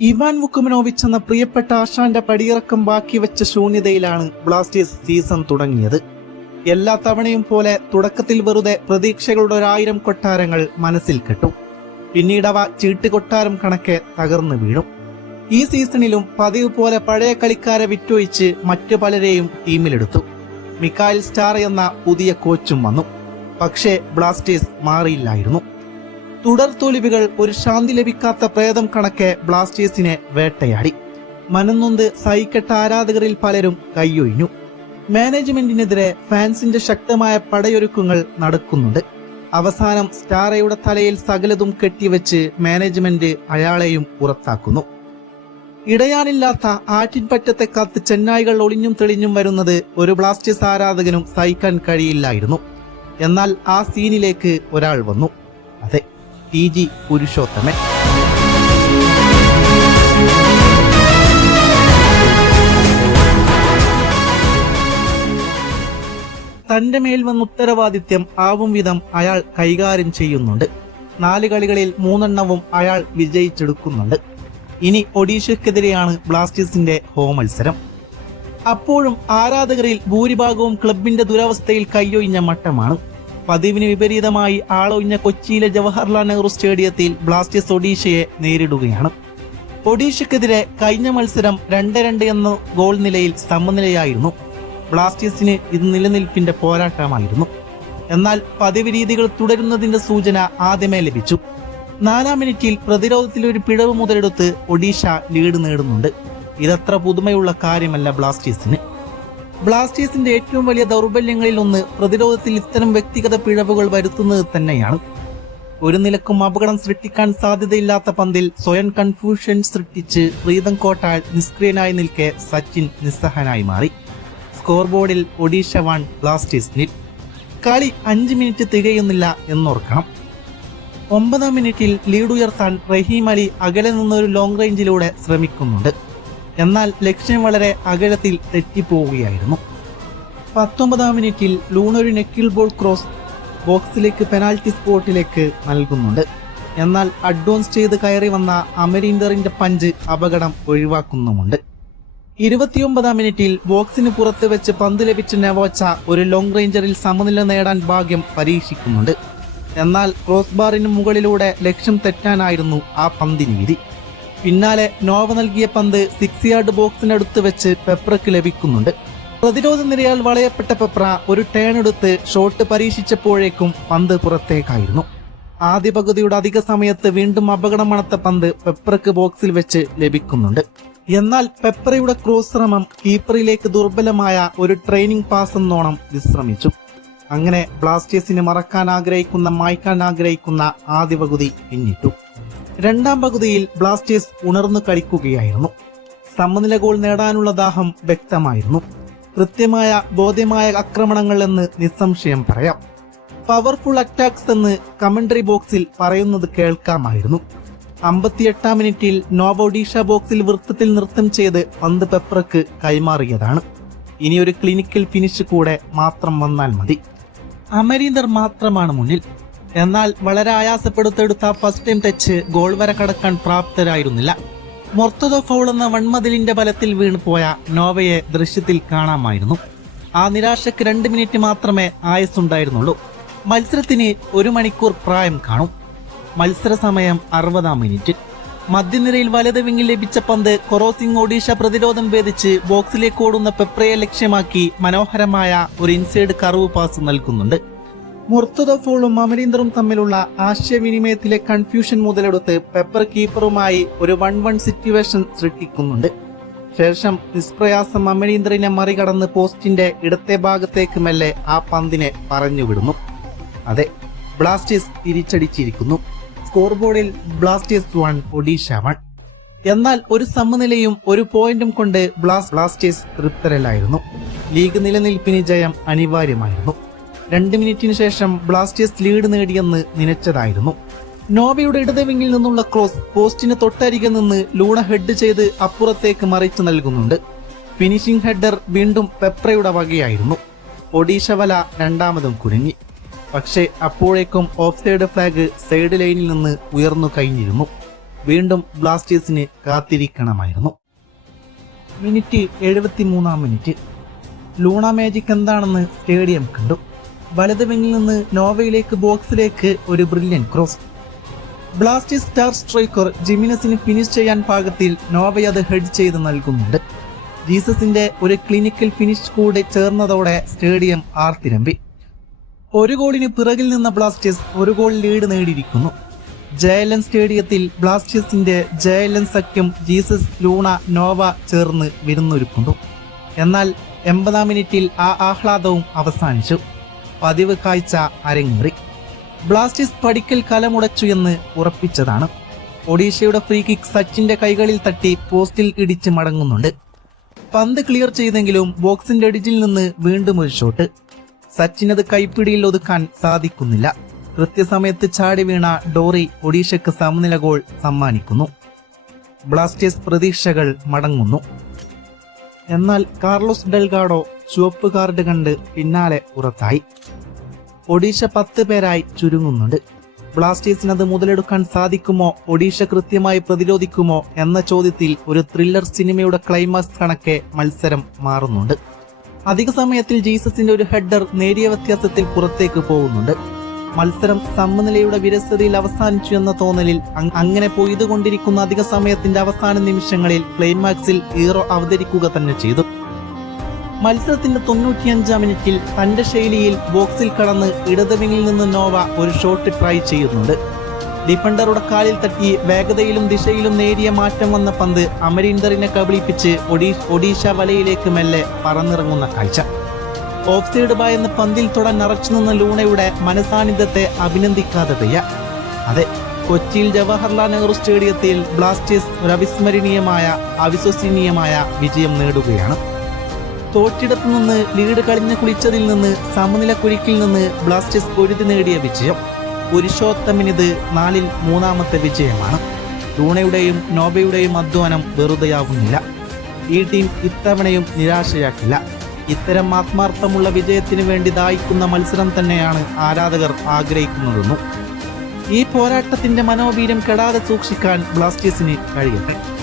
Ivan Vukomanovic എന്ന പ്രിയപ്പെട്ട ആശാന്റെ പടിയിറക്കം ബാക്കി വെച്ച ശൂന്യതയിലാണ് ബ്ലാസ്റ്റേഴ്സ് സീസൺ തുടങ്ങിയത്. എല്ലാ തവണയും പോലെ തുടക്കത്തിൽ വെറുതെ പ്രതീക്ഷകളുടെ ഒരായിരം കൊട്ടാരങ്ങൾ മനസ്സിൽ കെട്ടു. പിന്നീടവ ചീട്ടുകൊട്ടാരം കണക്കെ തകർന്നു വീണു ഈ സീസണിലും പതിവ് പോലെ പഴയ കളിക്കാരെ വിറ്റൊഴിച്ച് മറ്റു പലരെയും ടീമിലെടുത്തു. മിക്കായിൽ സ്റ്റാർ എന്ന പുതിയ കോച്ചും വന്നു. പക്ഷേ ബ്ലാസ്റ്റേഴ്സ് മാറിയില്ലായിരുന്നു. തുടർ തോൽവികൾ ഒരു ശാന്തി ലഭിക്കാത്ത പ്രേതം കണക്കെ ബ്ലാസ്റ്റേഴ്സിനെ വേട്ടയാടി. മനന്നൊന്ത് സഹിക്കെട്ട ആരാധകരിൽ പലരും കൈയൊഴിഞ്ഞു. മാനേജ്മെന്റിനെതിരെ ഫാൻസിന്റെ ശക്തമായ പടയൊരുക്കങ്ങൾ നടക്കുന്നുണ്ട്. അവസാനം സ്റ്റാറയുടെ തലയിൽ സകലതും കെട്ടിവെച്ച് മാനേജ്മെന്റ് അയാളെയും പുറത്താക്കുന്നു. ഇടയാനില്ലാത്ത ആറ്റിൻപറ്റത്തെ കാത്ത് ചെന്നായികൾ ഒളിഞ്ഞും തെളിഞ്ഞും വരുന്നത് ഒരു ബ്ലാസ്റ്റേഴ്സ് ആരാധകനും സഹിക്കാൻ കഴിയില്ലായിരുന്നു. എന്നാൽ ആ സീനിലേക്ക് ഒരാൾ വന്നു. അതെ ടി ജി പുരുഷോത്തമൻ. തന്റെ മേൽ വന്ന ഉത്തരവാദിത്യം ആവും വിധം അയാൾ കൈകാര്യം ചെയ്യുന്നുണ്ട്. നാല് കളികളിൽ മൂന്നെണ്ണവും അയാൾ വിജയിച്ചെടുക്കുന്നുണ്ട്. ഇനി ഒഡീഷയ്ക്കെതിരെയാണ് ബ്ലാസ്റ്റേഴ്സിന്റെ ഹോം മത്സരം. അപ്പോഴും ആരാധകരിൽ ഭൂരിഭാഗവും ക്ലബിന്റെ ദുരവസ്ഥയിൽ കയ്യൊഴിഞ്ഞ മട്ടമാണ്. പതിവിന് വിപരീതമായി ആളൊഴിഞ്ഞ കൊച്ചിയിലെ ജവഹർലാൽ നെഹ്റു സ്റ്റേഡിയത്തിൽ ബ്ലാസ്റ്റേഴ്സ് ഒഡീഷയെ നേരിടുകയാണ്. ഒഡീഷയ്ക്കെതിരെ കഴിഞ്ഞ മത്സരം രണ്ട് രണ്ട് എന്ന ഗോൾ നിലയിൽ സമനിലയായിരുന്നു. ബ്ലാസ്റ്റേഴ്സിന് ഇത് നിലനിൽപ്പിന്റെ പോരാട്ടമായിരുന്നു. എന്നാൽ പതിവ് രീതികൾ തുടരുന്നതിന്റെ സൂചന ആദ്യമേ ലഭിച്ചു. നാലാം മിനിറ്റിൽ പ്രതിരോധത്തിൽ ഒരു പിഴവ് മുതലെടുത്ത് ഒഡീഷ ലീഡ് നേടുന്നുണ്ട്. ഇതത്ര പുതുമയുള്ള കാര്യമല്ല ബ്ലാസ്റ്റേഴ്സിന്. ബ്ലാസ്റ്റേഴ്സിന്റെ ഏറ്റവും വലിയ ദൗർബല്യങ്ങളിൽ ഒന്ന് പ്രതിരോധത്തിൽ ഇത്തരം വ്യക്തിഗത പിഴവുകൾ വരുത്തുന്നത് തന്നെയാണ്. ഒരു നിലക്കും അപകടം സൃഷ്ടിക്കാൻ സാധ്യതയില്ലാത്ത പന്തിൽ സ്വയം കൺഫ്യൂഷൻ സൃഷ്ടിച്ച് പ്രീതം കോട്ടാൽ നിഷ്ക്രിയനായി നിൽക്കെ സച്ചിൻ നിസ്സഹനായി മാറി. സ്കോർ ബോർഡിൽ ഒഡീഷ വൺ ബ്ലാസ്റ്റേഴ്സ് കളി അഞ്ച് മിനിറ്റ് തികയുന്നില്ല എന്നോർക്കണം. ഒമ്പതാം മിനിറ്റിൽ ലീഡ് ഉയർത്താൻ റഹീം അലി അകലെ നിന്നൊരു ലോങ് റേഞ്ചിലൂടെ ശ്രമിക്കുന്നുണ്ട്. എന്നാൽ ലക്ഷ്യം വളരെ അകലത്തിൽ തെറ്റിപ്പോവുകയായിരുന്നു. പത്തൊമ്പതാം മിനിറ്റിൽ ലൂണൊരു നെക്കിൾ ബോൾ ക്രോസ് ബോക്സിലേക്ക് പെനാൽറ്റി സ്പോട്ടിലേക്ക് നൽകുന്നുണ്ട്. എന്നാൽ അഡ്വാൻസ് ചെയ്ത് കയറി വന്ന അമരീന്ദറിന്റെ പഞ്ച് അപകടം ഒഴിവാക്കുന്നുമുണ്ട്. ഇരുപത്തിയൊമ്പതാം മിനിറ്റിൽ ബോക്സിന് പുറത്ത് വെച്ച് പന്ത് ലഭിച്ച നെവോച്ച ഒരു ലോങ് റേഞ്ചറിൽ സമനില നേടാൻ ഭാഗ്യം പരീക്ഷിക്കുന്നുണ്ട്. എന്നാൽ ക്രോസ് ബാറിന് മുകളിലൂടെ ലക്ഷ്യം തെറ്റാനായിരുന്നു ആ പന്തിന് വിധി. പിന്നാലെ നോവ നൽകിയ പന്ത് സിക്സ് യാർഡ് ബോക്സിനടുത്ത് വെച്ച് പെപ്രക്ക് ലഭിക്കുന്നുണ്ട്. പ്രതിരോധ നിരയാൽ വളയപ്പെട്ട പെപ്ര ഒരു ടേൺ എടുത്ത് ഷോട്ട് പരീക്ഷിച്ചപ്പോഴേക്കും പന്ത് പുറത്തേക്കായിരുന്നു. ആദ്യ പകുതിയുടെ അധിക സമയത്ത് വീണ്ടും അപകടം മണത്ത പന്ത് പെപ്രക്ക് ബോക്സിൽ വെച്ച് ലഭിക്കുന്നുണ്ട്. എന്നാൽ പെപ്രയുടെ ക്രോസ് ശ്രമം കീപ്പറിലേക്ക് ദുർബലമായ ഒരു ട്രെയിനിങ് പാസ് എന്നോണം വിശ്രമിച്ചു. അങ്ങനെ ബ്ലാസ്റ്റേഴ്സിനെ മറക്കാൻ ആഗ്രഹിക്കുന്ന മായ്ക്കാൻ ആഗ്രഹിക്കുന്ന ആദ്യ പകുതി പിന്നിട്ടു. രണ്ടാം പകുതിയിൽ ബ്ലാസ്റ്റേഴ്സ് ഉണർന്നു കളിക്കുകയായിരുന്നു. സമനില ഗോൾ നേടാനുള്ള ദാഹം വ്യക്തമായിരുന്നു. കൃത്യമായ ബോധ്യമായ ആക്രമണങ്ങൾ എന്ന് നിസ്സംശയം പറയാം. പവർഫുൾ അറ്റാക്സ് എന്ന് കമന്ററി ബോക്സിൽ പറയുന്നത് കേൾക്കാമായിരുന്നു. അമ്പത്തിയെട്ടാം മിനിറ്റിൽ നോവോഡീഷ ബോക്സിൽ വൃത്തത്തിൽ നൃത്തം ചെയ്ത് പന്ത് പെപ്രക്ക് കൈമാറിയതാണ്. ഇനി ഒരു ക്ലിനിക്കൽ ഫിനിഷ് കൂടെ മാത്രം വന്നാൽ മതി. അമരീന്ദർ മാത്രമാണ് മുന്നിൽ. എന്നാൽ വളരെ ആയാസപ്പെടുത്തെടുത്ത ഫസ്റ്റ് ടൈം ടച്ച് ഗോൾ വരെ കടക്കാൻ പ്രാപ്തരായിരുന്നില്ല. മൊർത്തതോ ഫൗൾ എന്ന വൺമതിലിന്റെ ബലത്തിൽ വീണുപോയ നോവയെ ദൃശ്യത്തിൽ കാണാമായിരുന്നു. ആ നിരാശയ്ക്ക് രണ്ട് മിനിറ്റ് മാത്രമേ ആയുസ്സുണ്ടായിരുന്നുള്ളൂ. മത്സരത്തിന് ഒരു മണിക്കൂർ പ്രായം കാണും. മത്സര സമയം അറുപതാം മിനിറ്റ് മധ്യനിരയിൽ വലത് വിങ്ങിൽ ലഭിച്ച പന്ത് കൊറോസിംഗ് ഒഡീഷ പ്രതിരോധം ഭേദിച്ച് ബോക്സിലേക്ക് ഓടുന്ന പെപ്രയെ ലക്ഷ്യമാക്കി മനോഹരമായ ഒരു ഇൻസൈഡ് കർവ് പാസ് നൽകുന്നുണ്ട്. മുർത്തദ ഫോളും അമരീന്ദറും തമ്മിലുള്ള ആശയവിനിമയത്തിലെ കൺഫ്യൂഷൻ മുതലെടുത്ത് പെപ്പർ കീപ്പറുമായി ഒരു വൺ വൺ സിറ്റുവേഷൻ സൃഷ്ടിക്കുന്നുണ്ട്. ശേഷം നിഷ്പ്രയാസം അമരീന്ദറിനെ മറികടന്ന് പോസ്റ്റിന്റെ ഇടത്തെ ഭാഗത്തേക്ക് മെല്ലെ ആ പന്തിനെ പറഞ്ഞു വിടുന്നു അതെ ബ്ലാസ്റ്റേഴ്സ് തിരിച്ചടിച്ചിരിക്കുന്നു. സ്കോർ ബോർഡിൽ ബ്ലാസ്റ്റേഴ്സ് വൺ ഒഡീഷ വൺ എന്നാൽ ഒരു സമനിലയും ഒരു പോയിന്റും കൊണ്ട് ബ്ലാസ് ബ്ലാസ്റ്റേഴ്സ് തൃപ്തരല്ലായിരുന്നു. ലീഗ് നിലനിൽപ്പിന് ജയം അനിവാര്യമായിരുന്നു. രണ്ട് മിനിറ്റിന് ശേഷം ബ്ലാസ്റ്റേഴ്സ് ലീഡ് നേടിയെന്ന് നിനച്ചതായിരുന്നു നോവയുടെ ഇടത് വിങ്ങിൽ നിന്നുള്ള ക്രോസ് പോസ്റ്റിന് തൊട്ടരികെ നിന്ന് ലൂണ ഹെഡ് ചെയ്ത് അപ്പുറത്തേക്ക് മറിച്ചു നൽകുന്നുണ്ട്. ഫിനിഷിംഗ് ഹെഡർ വീണ്ടും പെപ്രയുടെ വകയായിരുന്നു. ഒഡീഷ വല രണ്ടാമതും കുരുങ്ങി. പക്ഷേ അപ്പോഴേക്കും ഓഫ് സൈഡ് ഫ്ലാഗ് സൈഡ് ലൈനിൽ നിന്ന് ഉയർന്നു കഴിഞ്ഞിരുന്നു. വീണ്ടും ബ്ലാസ്റ്റേഴ്സിന് കാത്തിരിക്കണമായിരുന്നു. മിനിറ്റ് എഴുപത്തിമൂന്നാം മിനിറ്റ്. ലൂണ മാജിക് എന്താണെന്ന് സ്റ്റേഡിയം കണ്ടു. വലത് വിങ്ങിൽ നിന്ന് നോവയിലേക്ക് ബോക്സിലേക്ക് ഒരു brilliant cross. Blasters star striker ജിമിനസിന് finish ചെയ്യാൻ പാകത്തിൽ നോവ അത് ഹെഡ് ചെയ്ത് നൽകുന്നുണ്ട്. ജീസസിന്റെ ഒരു ക്ലിനിക്കൽ ഫിനിഷ് കൂടെ ചേർന്നതോടെ സ്റ്റേഡിയം ആർത്തിരമ്പി. ഒരു ഗോളിന് പിറകിൽ നിന്ന ബ്ലാസ്റ്റേഴ്സ് ഒരു ഗോൾ ലീഡ് നേടിയിരിക്കുന്നു. ജയലൻ സ്റ്റേഡിയത്തിൽ ബ്ലാസ്റ്റേഴ്സിന്റെ ജയലൻ സഖ്യം ജീസസ് ലൂണ നോവ ചേർന്ന് വിരുന്നൊരുക്കുന്നു. എന്നാൽ എൺപതാം മിനിറ്റിൽ ആ ആഹ്ലാദവും അവസാനിച്ചു. പതിവ് കാഴ്ച അരങ്ങേറി. ബ്ലാസ്റ്റേഴ്സ് പടിക്കൽ കലമുടച്ചു എന്ന് ഉറപ്പിച്ചതാണ്. ഒഡീഷയുടെ ഫ്രീ കിക്ക് സച്ചിന്റെ കൈകളിൽ തട്ടി പോസ്റ്റിൽ ഇടിച്ച് മടങ്ങുന്നുണ്ട്. പന്ത് ക്ലിയർ ചെയ്തെങ്കിലും ബോക്സിന്റെ അടിച്ചിൽ നിന്ന് വീണ്ടും ഒരു ഷോട്ട് സച്ചിനത് കൈപ്പിടിയിൽ ഒതുക്കാൻ സാധിക്കുന്നില്ല. കൃത്യസമയത്ത് ചാടി വീണ ഡോറി ഒഡീഷയ്ക്ക് സമനില ഗോൾ സമ്മാനിക്കുന്നു. ബ്ലാസ്റ്റേഴ്സ് പ്രതീക്ഷകൾ മടങ്ങുന്നു. എന്നാൽ കാർലോസ് ഡെൽഗാഡോ ചുവപ്പ് കാർഡ് കണ്ട് പിന്നാലെ പുറത്തായി ഒഡീഷ പത്ത് പേരായി ചുരുങ്ങുന്നുണ്ട്. ബ്ലാസ്റ്റേഴ്സിന് അത് മുതലെടുക്കാൻ സാധിക്കുമോ? ഒഡീഷ കൃത്യമായി പ്രതിരോധിക്കുമോ? എന്ന ചോദ്യത്തിൽ ഒരു ത്രില്ലർ സിനിമയുടെ ക്ലൈമാക്സ് കണക്കെ മത്സരം മാറുന്നുണ്ട്. അധിക സമയത്തിൽ ജീസസിന്റെ ഒരു ഹെഡർ നേരിയ വ്യത്യാസത്തിൽ പുറത്തേക്ക് പോകുന്നുണ്ട്. മത്സരം സമനിലയുടെ വിരസതയിൽ അവസാനിച്ചു എന്ന തോന്നലിൽ അങ്ങനെ പൊയ്തുകൊണ്ടിരിക്കുന്ന അധിക സമയത്തിന്റെ അവസാന നിമിഷങ്ങളിൽ ക്ലൈമാക്സിൽ ഹീറോ അവതരിക്കുക തന്നെ ചെയ്തു. മത്സരത്തിന്റെ തൊണ്ണൂറ്റിയഞ്ചാം മിനിറ്റിൽ തന്റെ ശൈലിയിൽ ബോക്സിൽ കടന്ന് ഇടതുവിങ്ങിൽ നിന്ന് നോവ ഒരു ഷോട്ട് ട്രൈ ചെയ്യുന്നുണ്ട്. ഡിഫൻഡറുടെ കാലിൽ തട്ടി വേഗതയിലും ദിശയിലും നേരിയ മാറ്റം വന്ന പന്ത് അമരീന്ദറിനെ കബളിപ്പിച്ച് ഒഡീഷ് ഒഡീഷ വലയിലേക്ക് മെല്ലെ പറന്നിറങ്ങുന്ന കാഴ്ച. ഓഫ് സൈഡ് ബായെന്ന പന്തിൽ തുടർ നിറച്ചു നിന്ന ലൂണയുടെ മനസാന്നിധ്യത്തെ അഭിനന്ദിക്കാതെ വയ്യ. അതെ കൊച്ചിയിൽ ജവഹർലാൽ നെഹ്റു സ്റ്റേഡിയത്തിൽ ബ്ലാസ്റ്റേഴ്സ് ഒരു അവിസ്മരണീയമായ അവിശ്വസനീയമായ വിജയം നേടുകയാണ്. തോറ്റിടത്തു നിന്ന് ലീഡ് കളിഞ്ഞു കുളിച്ചതിൽ നിന്ന് സമനില കുഴിക്കിൽ നിന്ന് ബ്ലാസ്റ്റേഴ്സ് പൊരുതി നേടിയ വിജയം. പുരുഷോത്തമിനിത് നാലിൽ മൂന്നാമത്തെ വിജയമാണ്. ലൂണയുടെയും നോബയുടെയും അധ്വാനം വെറുതെയാവുന്നില്ല. ഈ ടീം ഇത്തവണയും നിരാശയാക്കില്ല. ഇത്തരം ആത്മാർത്ഥമുള്ള വിജയത്തിന് വേണ്ടി ദായിക്കുന്ന മത്സരം തന്നെയാണ് ആരാധകർ ആഗ്രഹിക്കുന്നതെന്നും. ഈ പോരാട്ടത്തിന്റെ മനോവീര്യം കെടാതെ സൂക്ഷിക്കാൻ ബ്ലാസ്റ്റേഴ്സിന് കഴിയട്ടെ.